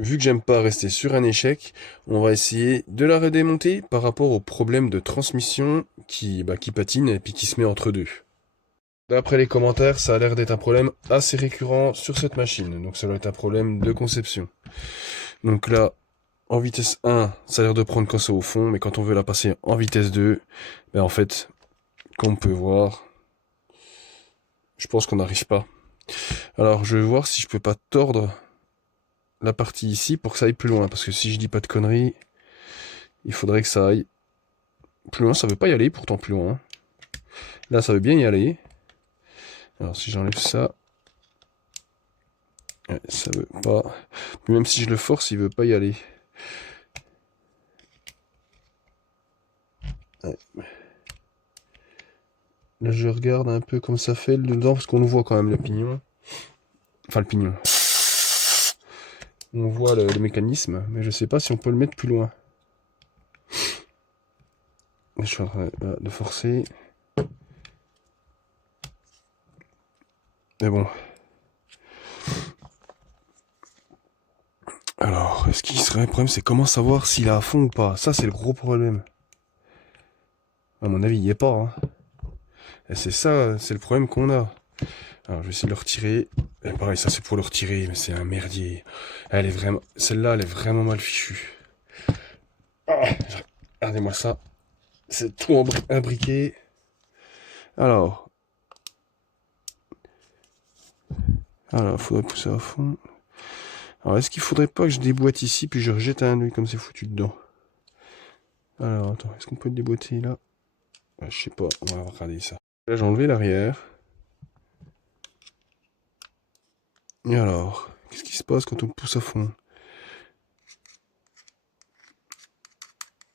vu que j'aime pas rester sur un échec, on va essayer de la redémonter par rapport au problème de transmission qui patine et puis qui se met entre deux. D'après les commentaires, ça a l'air d'être un problème assez récurrent sur cette machine, donc ça doit être un problème de conception. Donc là, en vitesse 1, ça a l'air de prendre quand c'est au fond, mais quand on veut la passer en vitesse 2, ben en fait, comme on peut voir, je pense qu'on n'arrive pas. Alors je vais voir si je peux pas tordre la partie ici pour que ça aille plus loin, parce que si je dis pas de conneries, il faudrait que ça aille plus loin. Ça veut pas y aller, pourtant plus loin. Là, ça veut bien y aller. Alors si j'enlève ça, ouais, ça veut pas. Même si je le force, il veut pas y aller. Ouais. Là, je regarde un peu comme ça fait dedans, parce qu'on voit quand même le pignon. Enfin, le pignon. On voit le mécanisme, mais je sais pas si on peut le mettre plus loin. Je suis en train de forcer. Mais bon. Alors, est-ce qu'il serait... Le problème, c'est comment savoir s'il est à fond ou pas. Ça, c'est le gros problème. À mon avis, il y est pas. Hein. Et c'est ça, c'est le problème qu'on a. Alors, je vais essayer de le retirer. Et pareil, ça, c'est pour le retirer, mais c'est un merdier. Elle est vraiment... Celle-là, elle est vraiment mal fichue. Ah, regardez-moi ça. C'est tout imbriqué. Alors... Alors, faudrait pousser à fond. Alors, est-ce qu'il faudrait pas que je déboîte ici, puis je rejette un œil comme c'est foutu dedans? Alors, attends, est-ce qu'on peut le déboîter là? Ah, je sais pas, on va regarder ça. Là, j'ai enlevé l'arrière. Et alors, qu'est-ce qui se passe quand on le pousse à fond?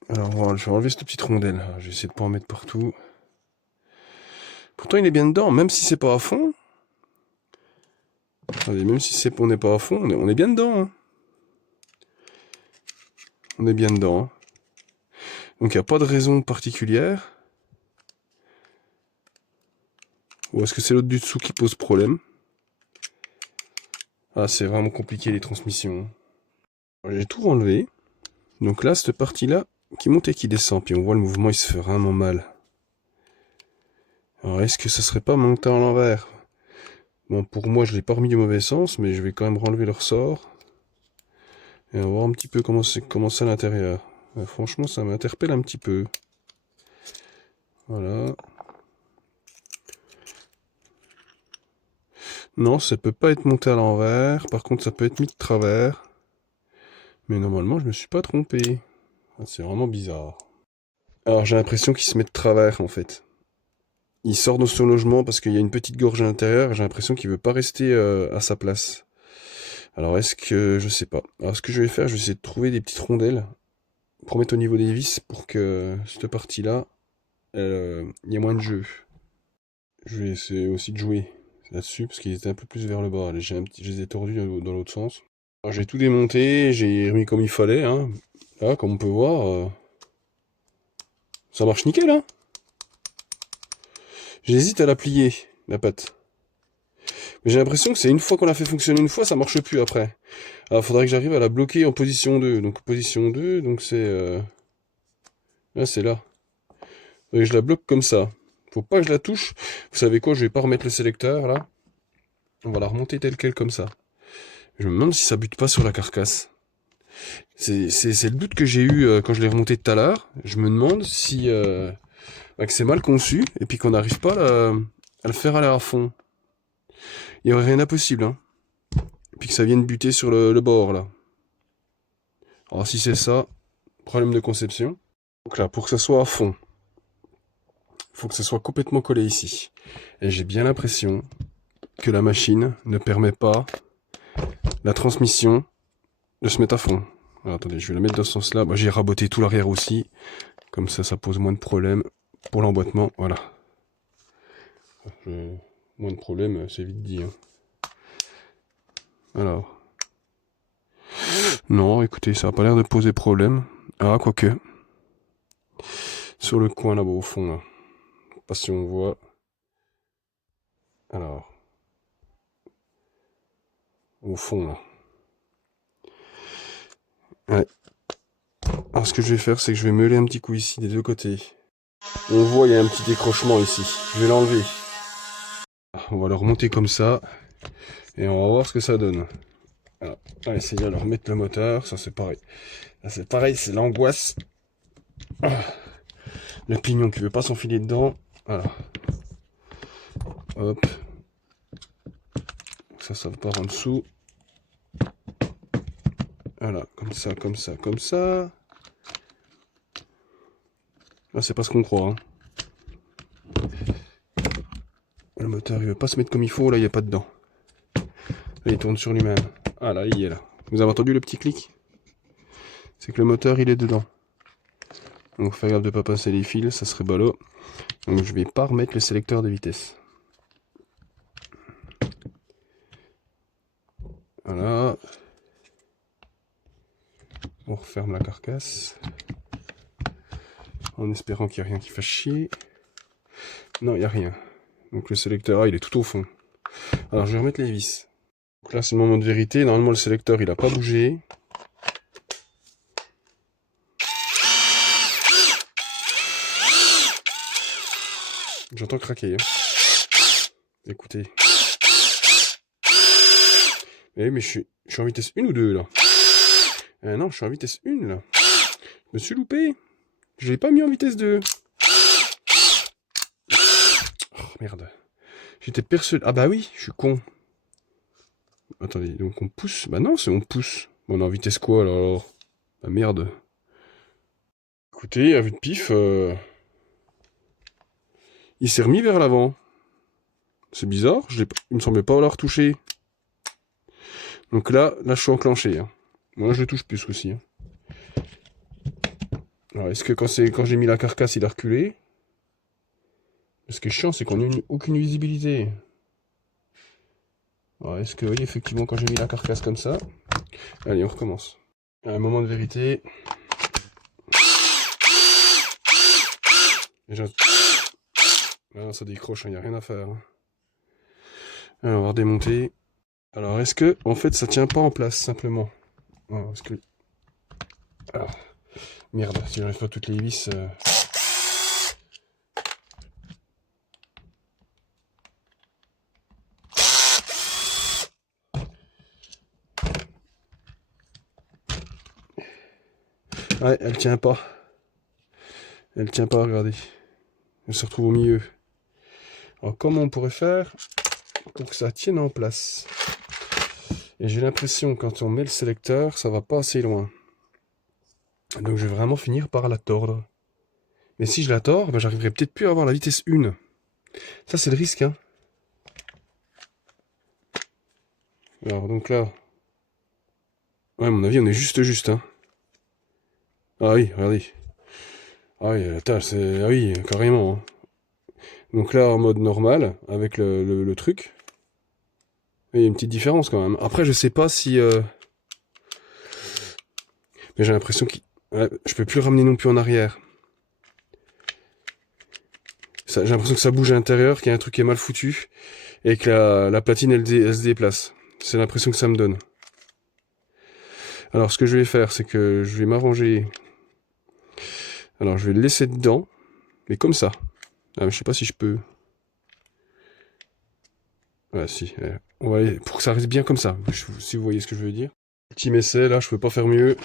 Alors, voilà, je vais enlever cette petite rondelle. Je vais essayer de pas en mettre partout. Pourtant, il est bien dedans, même si c'est pas à fond. Attendez, même si on n'est pas à fond, on est bien dedans. Hein. On est bien dedans. Hein. Donc, il n'y a pas de raison particulière. Ou est-ce que c'est l'autre du dessous qui pose problème? Ah, c'est vraiment compliqué les transmissions. J'ai tout enlevé. Donc là, cette partie-là, qui monte et qui descend, puis on voit le mouvement, il se fait vraiment mal. Alors, est-ce que ça serait pas monté à l'envers? Bon, pour moi, je l'ai pas remis du mauvais sens, mais je vais quand même renlever le ressort. Et on va voir un petit peu comment c'est à l'intérieur. Franchement, ça m'interpelle un petit peu. Voilà. Non, ça peut pas être monté à l'envers. Par contre, ça peut être mis de travers. Mais normalement, je me suis pas trompé. C'est vraiment bizarre. Alors, j'ai l'impression qu'il se met de travers, en fait. Il sort de son logement parce qu'il y a une petite gorge à l'intérieur. J'ai l'impression qu'il veut pas rester à sa place. Alors, est-ce que... Je sais pas. Alors, ce que je vais faire, je vais essayer de trouver des petites rondelles pour mettre au niveau des vis pour que cette partie-là, il y ait moins de jeu. Je vais essayer aussi de jouer là-dessus parce qu'il était un peu plus vers le bas. Je les ai tordus dans l'autre sens. Alors, j'ai tout démonté, j'ai remis comme il fallait. Hein. Là, comme on peut voir, ça marche nickel. Hein. J'hésite à la plier, la pâte. Mais j'ai l'impression que c'est une fois qu'on l'a fait fonctionner une fois, ça marche plus après. Alors, faudrait que j'arrive à la bloquer en position 2. Donc, position 2, donc c'est... Là, c'est là. Et je la bloque comme ça. Faut pas que je la touche. Vous savez quoi, je vais pas remettre le sélecteur, là. On va la remonter telle quelle comme ça. Je me demande si ça bute pas sur la carcasse. C'est le doute que j'ai eu quand je l'ai remonté tout à l'heure. Je me demande si que c'est mal conçu et puis qu'on n'arrive pas à le faire aller à fond. Il y aurait rien d'impossible, hein. Et puis que ça vienne buter sur le bord, là. Alors si c'est ça, problème de conception. Donc là, pour que ça soit à fond, il faut que ça soit complètement collé ici. Et j'ai bien l'impression que la machine ne permet pas la transmission de se mettre à fond. Alors, attendez, je vais la mettre dans ce sens-là. J'ai raboté tout l'arrière aussi. Comme ça pose moins de problèmes pour l'emboîtement. Voilà. Moins de problèmes, c'est vite dit. Hein. Alors. Non, écoutez, ça n'a pas l'air de poser problème. Ah, quoique. Sur le coin là-bas au fond, là. Pas si on voit. Alors. Au fond, là. Ouais. Alors ce que je vais faire, c'est que je vais meuler un petit coup ici des deux côtés. On voit, il y a un petit décrochement ici. Je vais l'enlever. On va le remonter comme ça. Et on va voir ce que ça donne. Alors, on va essayer de leur remettre le moteur. Ça c'est pareil. Là c'est pareil, c'est l'angoisse. Le pignon qui veut pas s'enfiler dedans. Voilà. Hop. Ça part en dessous. Voilà, comme ça, comme ça, comme ça. Là, c'est pas ce qu'on croit. Hein. Le moteur, il veut pas se mettre comme il faut. Là, il n'y a pas dedans. Là, il tourne sur lui-même. Ah là, il y est là. Vous avez entendu le petit clic? C'est que le moteur, il est dedans. Donc, faire gaffe de pas passer les fils, ça serait ballot. Donc, je vais pas remettre le sélecteur de vitesse. Voilà. On referme la carcasse. En espérant qu'il n'y a rien qui fasse chier. Non, il n'y a rien. Donc le sélecteur A, il est tout au fond. Alors je vais remettre les vis. Donc là, c'est le moment de vérité. Normalement, le sélecteur, il n'a pas bougé. J'entends craquer. Hein. Écoutez. Eh, mais je suis en vitesse 1 ou 2 là? Non, je suis en vitesse 1 là. Je me suis loupé. Je l'ai pas mis en vitesse 2. Oh merde. J'étais persuadé. Ah bah oui, je suis con. Attendez, donc on pousse. Bah non, c'est on pousse. On est en vitesse quoi alors? Bah merde. Écoutez, à vue de pif, il s'est remis vers l'avant. C'est bizarre, il me semblait pas l'avoir touché. Donc là, je suis enclenché. Hein. Moi, je le touche plus aussi. Hein. Alors, est-ce que quand j'ai mis la carcasse, il a reculé? Ce qui est chiant, c'est qu'on n'a aucune visibilité. Alors, est-ce que, oui, effectivement, quand j'ai mis la carcasse comme ça... Allez, on recommence. Un moment de vérité. Déjà... Ah, ça décroche, il n'y a rien à faire. Hein. Alors, on va redémonter. Alors, est-ce que, en fait, ça tient pas en place, simplement? Non, est-ce que... Ah, merde, si j'arrive pas toutes les vis... Ouais, elle tient pas. Elle tient pas, regardez. Elle se retrouve au milieu. Alors, comment on pourrait faire pour que ça tienne en place? Et j'ai l'impression, quand on met le sélecteur, ça va pas assez loin. Donc, je vais vraiment finir par la tordre. Mais si je la tords, ben, j'arriverai peut-être plus à avoir la vitesse 1. Ça, c'est le risque, hein. Alors, donc là... Ouais, à mon avis, on est juste, hein. Ah oui, regardez. Ah oui, la tâche, c'est... Ah oui, carrément. Hein. Donc là, en mode normal, avec le truc. Il y a une petite différence, quand même. Après, je sais pas si... Mais j'ai l'impression que ouais, je peux plus le ramener non plus en arrière. J'ai l'impression que ça bouge à l'intérieur, qu'il y a un truc qui est mal foutu, et que la platine, elle se déplace. C'est l'impression que ça me donne. Alors, ce que je vais faire, c'est que je vais m'arranger... Alors, je vais le laisser dedans, mais comme ça. Ah, mais je sais pas si je peux... Ouais, si. On va aller... Pour que ça reste bien comme ça, si vous voyez ce que je veux dire. Petit essai, là, je peux pas faire mieux.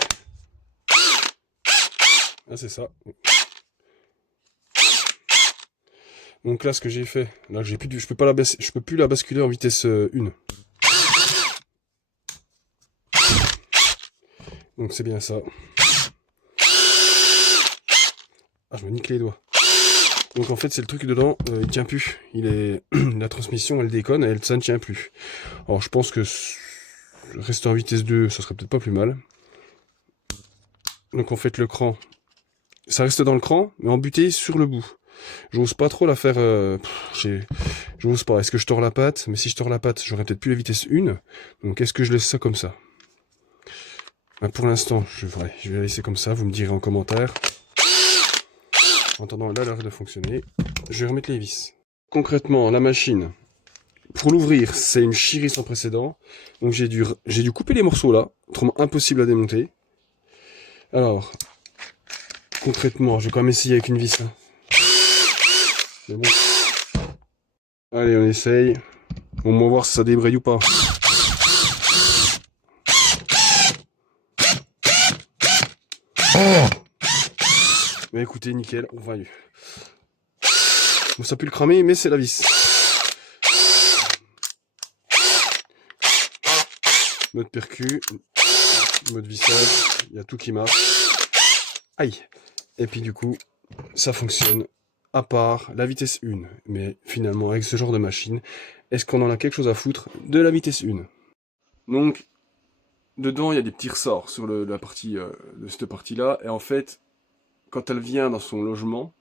Ah, c'est ça. Donc là, ce que j'ai fait, là, je peux plus la basculer en vitesse 1. Donc c'est bien ça. Ah, je me nique les doigts. Donc en fait, c'est le truc dedans, il tient plus. La transmission, elle déconne, ça ne tient plus. Alors je pense que rester en vitesse 2, ça serait peut-être pas plus mal. Donc en fait, le cran, ça reste dans le cran, mais embuté sur le bout. J'ose pas trop la faire... J'ose pas. Est-ce que je tords la patte? Mais si je tords la patte, j'aurais peut-être plus la vitesse 1. Donc est-ce que je laisse ça comme ça? Ben, pour l'instant, je vais la laisser comme ça. Vous me direz en commentaire. En attendant, elle a l'air de fonctionner. Je vais remettre les vis. Concrètement, la machine, pour l'ouvrir, c'est une chierie sans précédent. Donc j'ai dû couper les morceaux là. Autrement impossible à démonter. Alors, concrètement, je vais quand même essayer avec une vis. Hein. Mais bon. Allez, on essaye. Au moins voir si ça débraye ou pas. Mais écoutez, nickel, on va y. Bon, ça pue le cramer, mais c'est la vis. Mode percu, mode vissage, il y a tout qui marche. Aïe. Et puis du coup, ça fonctionne. À part la vitesse 1. Mais finalement, avec ce genre de machine, est-ce qu'on en a quelque chose à foutre de la vitesse 1? Donc, dedans, il y a des petits ressorts sur la partie de cette partie-là. Et en fait, quand elle vient dans son logement,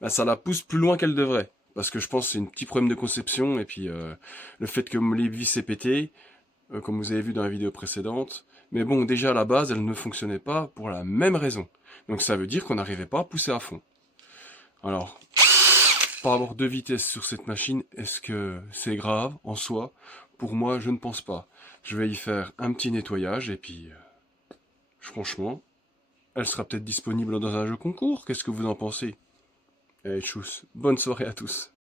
bah, ça la pousse plus loin qu'elle devrait. Parce que je pense que c'est un petit problème de conception. Et puis, le fait que les vis aient pété, comme vous avez vu dans la vidéo précédente. Mais bon, déjà à la base, elle ne fonctionnait pas pour la même raison. Donc ça veut dire qu'on n'arrivait pas à pousser à fond. Alors, par avoir deux vitesses sur cette machine, est-ce que c'est grave en soi? Pour moi, je ne pense pas. Je vais y faire un petit nettoyage et puis, franchement, elle sera peut-être disponible dans un jeu concours. Qu'est-ce que vous en pensez? Allez, tchuss. Bonne soirée à tous.